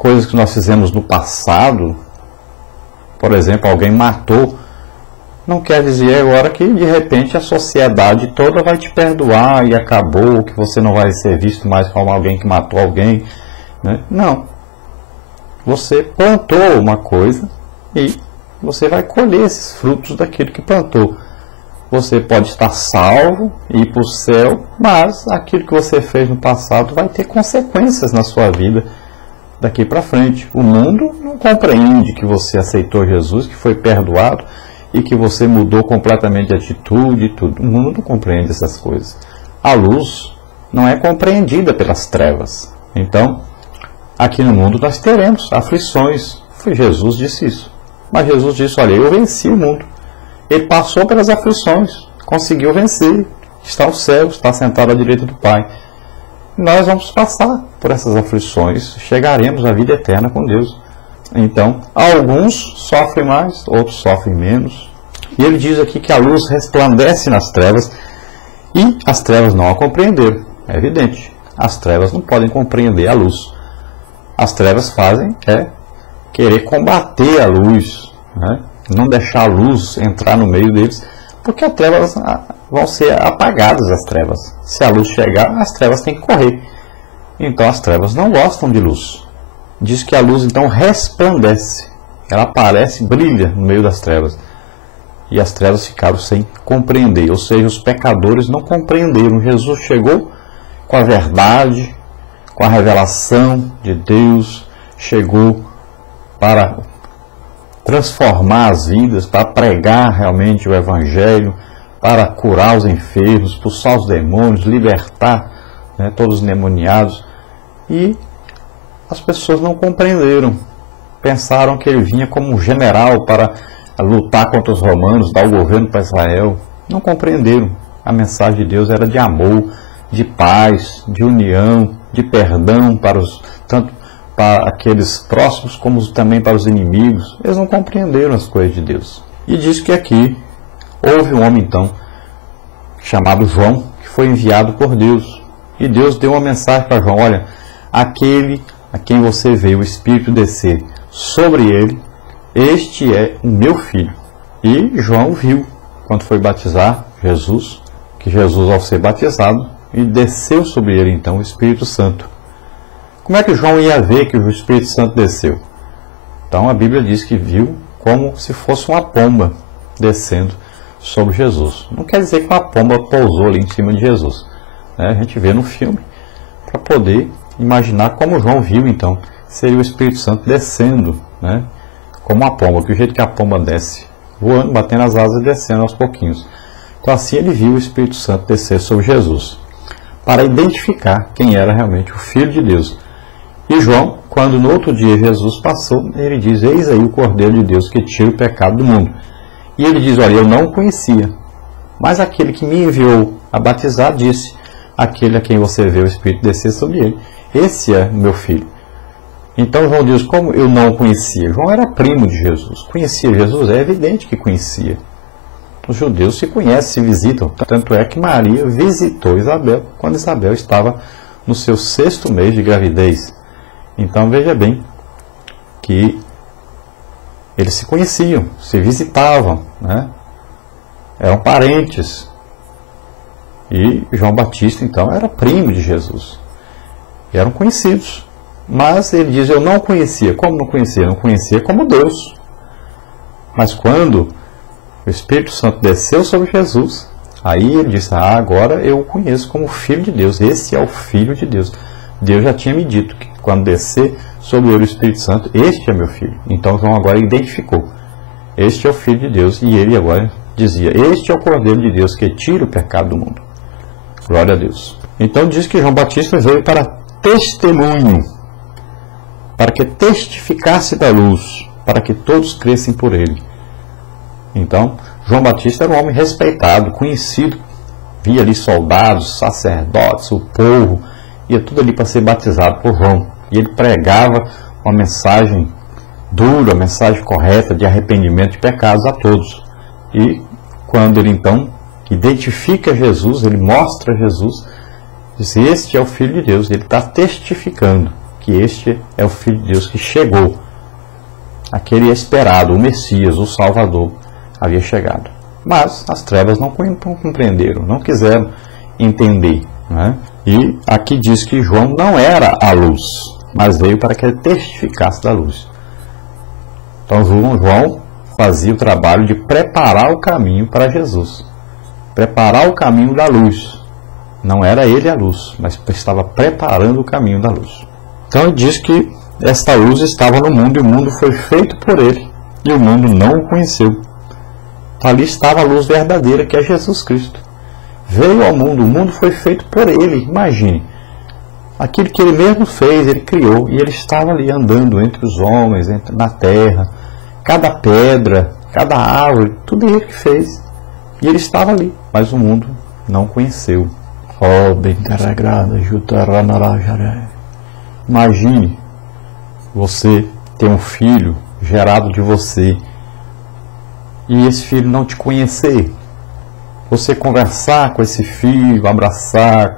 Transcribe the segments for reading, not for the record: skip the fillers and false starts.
coisas que nós fizemos no passado, por exemplo, alguém matou, não quer dizer agora que de repente a sociedade toda vai te perdoar e acabou, que você não vai ser visto mais como alguém que matou alguém, né? Não. Você plantou uma coisa e você vai colher esses frutos daquilo que plantou. Você pode estar salvo e ir para o céu, mas aquilo que você fez no passado vai ter consequências na sua vida daqui para frente. O mundo não compreende que você aceitou Jesus, que foi perdoado e que você mudou completamente de atitude e tudo. O mundo não compreende essas coisas. A luz não é compreendida pelas trevas. Então, aqui no mundo nós teremos aflições. Jesus disse isso. Mas Jesus disse, olha, eu venci o mundo. Ele passou pelas aflições, conseguiu vencer. Está no céu, está sentado à direita do Pai. Nós vamos passar por essas aflições, chegaremos à vida eterna com Deus. Então, alguns sofrem mais, outros sofrem menos. E ele diz aqui que a luz resplandece nas trevas e as trevas não a compreenderam. É evidente, as trevas não podem compreender a luz. As trevas fazem querer combater a luz, né? Não deixar a luz entrar no meio deles, porque as trevas vão ser apagadas, as trevas. Se a luz chegar, as trevas têm que correr. Então as trevas não gostam de luz. Diz que a luz então resplandece, ela aparece, brilha no meio das trevas. E as trevas ficaram sem compreender, ou seja, os pecadores não compreenderam. Jesus chegou com a verdade, com a revelação de Deus, chegou para transformar as vidas, para pregar realmente o Evangelho, para curar os enfermos, expulsar os demônios, libertar, né, todos os endemoniados. E as pessoas não compreenderam, pensaram que ele vinha como um general para lutar contra os romanos, dar o governo para Israel. Não compreenderam. A mensagem de Deus era de amor, de paz, de união, de perdão tanto para aqueles próximos como também para os inimigos. Eles não compreenderam as coisas de Deus. E diz que aqui houve um homem então chamado João, que foi enviado por Deus. E Deus deu uma mensagem para João: olha, aquele a quem você vê o Espírito descer sobre ele, este é o meu filho. E João viu, quando foi batizar Jesus, que Jesus, ao ser batizado, e desceu sobre ele então o Espírito Santo. Como é que João ia ver que o Espírito Santo desceu? Então a Bíblia diz que viu como se fosse uma pomba descendo sobre Jesus. Não quer dizer que uma pomba pousou ali em cima de Jesus, né? A gente vê no filme para poder imaginar como João viu então. Seria o Espírito Santo descendo, né? Como uma pomba, que o jeito que a pomba desce, voando, batendo as asas e descendo aos pouquinhos. Então assim ele viu o Espírito Santo descer sobre Jesus, para identificar quem era realmente o Filho de Deus. E João, quando no outro dia Jesus passou, ele diz: eis aí o Cordeiro de Deus que tira o pecado do mundo. E ele diz: olha, eu não o conhecia, mas aquele que me enviou a batizar disse: aquele a quem você vê o Espírito descer sobre ele, esse é meu filho. Então João diz: como eu não o conhecia? João era primo de Jesus. Conhecia Jesus? É evidente que conhecia. Os judeus se conhecem, se visitam. Tanto é que Maria visitou Isabel quando Isabel estava no seu 6º mês de gravidez. Então veja bem que eles se conheciam, se visitavam, né? Eram parentes. E João Batista então era primo de Jesus. E eram conhecidos. Mas ele diz: eu não conhecia. Como não conhecia? Não conhecia como Deus. Mas quando o Espírito Santo desceu sobre Jesus, aí ele disse: agora eu o conheço como Filho de Deus. Esse é o Filho de Deus. Deus já tinha me dito que quando descer sobre ele o Espírito Santo, este é meu filho. Então João agora identificou: este é o Filho de Deus. E ele agora dizia: este é o Cordeiro de Deus que tira o pecado do mundo. Glória a Deus. Então diz que João Batista veio para testemunho, para que testificasse da luz, para que todos crescem por ele. Então, João Batista era um homem respeitado, conhecido. Via ali soldados, sacerdotes, o povo, ia tudo ali para ser batizado por João. E ele pregava uma mensagem dura, uma mensagem correta de arrependimento de pecados a todos. E quando ele então identifica Jesus, ele mostra Jesus, diz: este é o Filho de Deus. Ele está testificando que que este é o Filho de Deus que chegou. Aquele esperado, o Messias, o Salvador, havia chegado. Mas as trevas não compreenderam, não quiseram entender, né? E aqui diz que João não era a luz, mas veio para que ele testificasse da luz. Então João fazia o trabalho de preparar o caminho para Jesus, preparar o caminho da luz. Não era ele a luz, mas estava preparando o caminho da luz. Então ele diz que esta luz estava no mundo e o mundo foi feito por ele e o mundo não o conheceu. Ali estava a luz verdadeira, que é Jesus Cristo. Veio ao mundo, o mundo foi feito por ele. Imagine, aquilo que ele mesmo fez, ele criou, e ele estava ali andando entre os homens, na terra, cada pedra, cada árvore, tudo ele que fez. E ele estava ali, mas o mundo não conheceu. Imagine você ter um filho gerado de você e esse filho não te conhecer. Você conversar com esse filho, abraçar,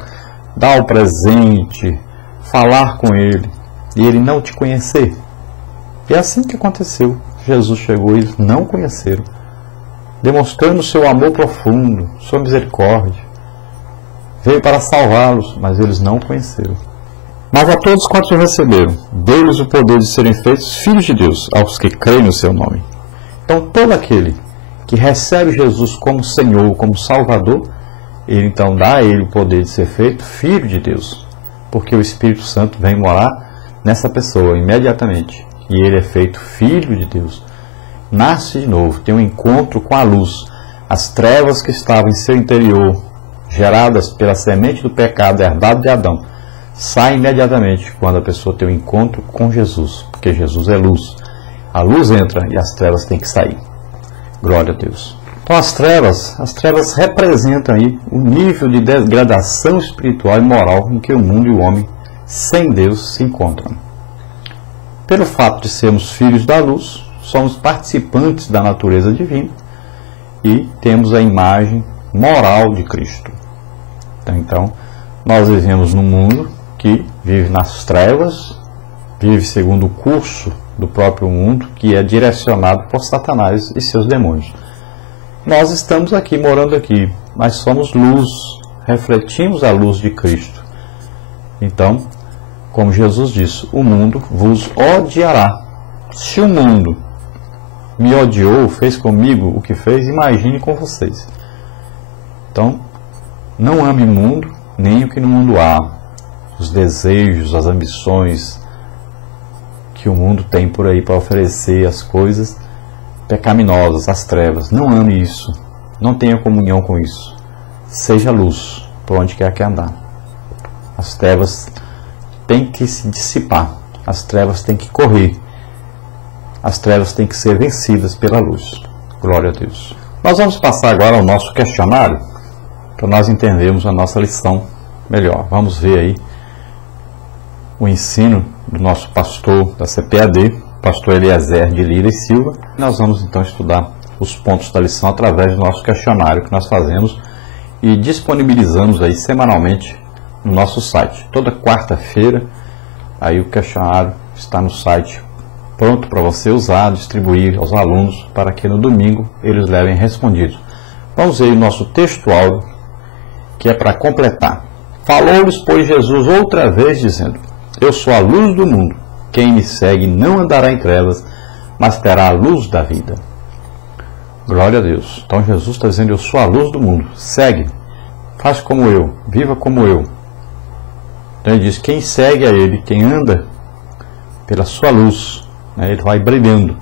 dar o presente, falar com ele e ele não te conhecer. E é assim que aconteceu. Jesus chegou e eles não conheceram, demonstrando seu amor profundo, sua misericórdia. Veio para salvá-los, mas eles não conheceram. Mas a todos quantos o receberam, deu-lhes o poder de serem feitos filhos de Deus, aos que creem no seu nome. Então todo aquele que recebe Jesus como Senhor, como Salvador, ele então dá a ele o poder de ser feito filho de Deus, porque o Espírito Santo vem morar nessa pessoa imediatamente, e ele é feito filho de Deus. Nasce de novo, tem um encontro com a luz. As trevas que estavam em seu interior, geradas pela semente do pecado herdado de Adão, saem imediatamente quando a pessoa tem um encontro com Jesus, porque Jesus é luz. A luz entra e as trevas têm que sair. Glória a Deus. Então as trevas representam aí o nível de degradação espiritual e moral em que o mundo e o homem sem Deus se encontram. Pelo fato de sermos filhos da luz, somos participantes da natureza divina e temos a imagem moral de Cristo. Então, nós vivemos num mundo que vive nas trevas, vive segundo o curso do próprio mundo, que é direcionado por Satanás e seus demônios. Nós estamos aqui, morando aqui, mas somos luz, refletimos a luz de Cristo. Então, como Jesus disse, o mundo vos odiará. Se o mundo me odiou, fez comigo o que fez, imagine com vocês. Então, não ame o mundo, nem o que no mundo há. Os desejos, as ambições que o mundo tem por aí para oferecer, as coisas pecaminosas, as trevas. Não ame isso. Não tenha comunhão com isso. Seja luz por onde quer que andar. As trevas têm que se dissipar. As trevas têm que correr. As trevas têm que ser vencidas pela luz. Glória a Deus. Nós vamos passar agora ao nosso questionário, para nós entendermos a nossa lição melhor. Vamos ver aí o ensino do nosso pastor da CPAD, pastor Eliezer de Lira e Silva. Nós vamos então estudar os pontos da lição através do nosso questionário que nós fazemos e disponibilizamos aí semanalmente no nosso site. Toda quarta-feira aí o questionário está no site pronto para você usar, distribuir aos alunos para que no domingo eles levem respondidos. Vamos ver o nosso texto áudio, que é para completar. Falou-lhes, pois, Jesus outra vez, dizendo: Eu sou a luz do mundo. Quem me segue não andará em trevas, mas terá a luz da vida. Glória a Deus. Então Jesus está dizendo: Eu sou a luz do mundo. Segue, faz como eu, viva como eu. Então ele diz: quem segue a ele, quem anda pela sua luz, né, ele vai brilhando,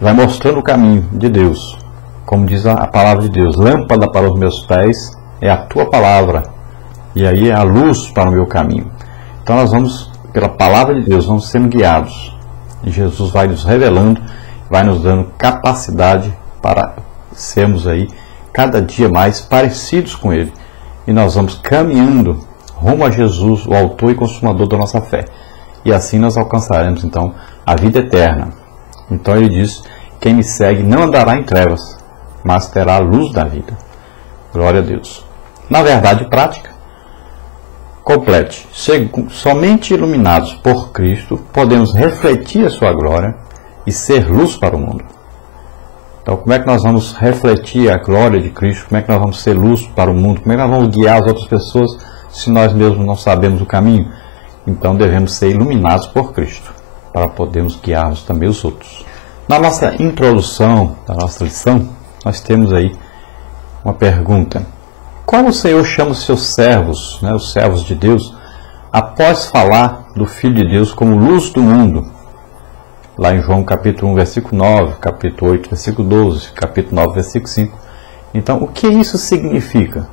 vai mostrando o caminho de Deus. Como diz a palavra de Deus: lâmpada para os meus pés é a tua palavra, e aí é a luz para o meu caminho. Então nós vamos, pela palavra de Deus, vamos sendo guiados. E Jesus vai nos revelando, vai nos dando capacidade para sermos aí cada dia mais parecidos com Ele. E nós vamos caminhando rumo a Jesus, o autor e consumador da nossa fé. E assim nós alcançaremos então a vida eterna. Então ele diz: quem me segue não andará em trevas, mas terá a luz da vida. Glória a Deus. Na verdade prática, Complete. Somente iluminados por Cristo podemos refletir a sua glória e ser luz para o mundo. Então, como é que nós vamos refletir a glória de Cristo? Como é que nós vamos ser luz para o mundo? Como é que nós vamos guiar as outras pessoas se nós mesmos não sabemos o caminho? Então, devemos ser iluminados por Cristo para podermos guiarmos também os outros. Na nossa introdução da nossa lição, nós temos aí uma pergunta. Como o Senhor chama os seus servos, os servos de Deus, após falar do Filho de Deus como luz do mundo? Lá em João capítulo 1, versículo 9, capítulo 8, versículo 12, capítulo 9, versículo 5. Então, o que isso significa?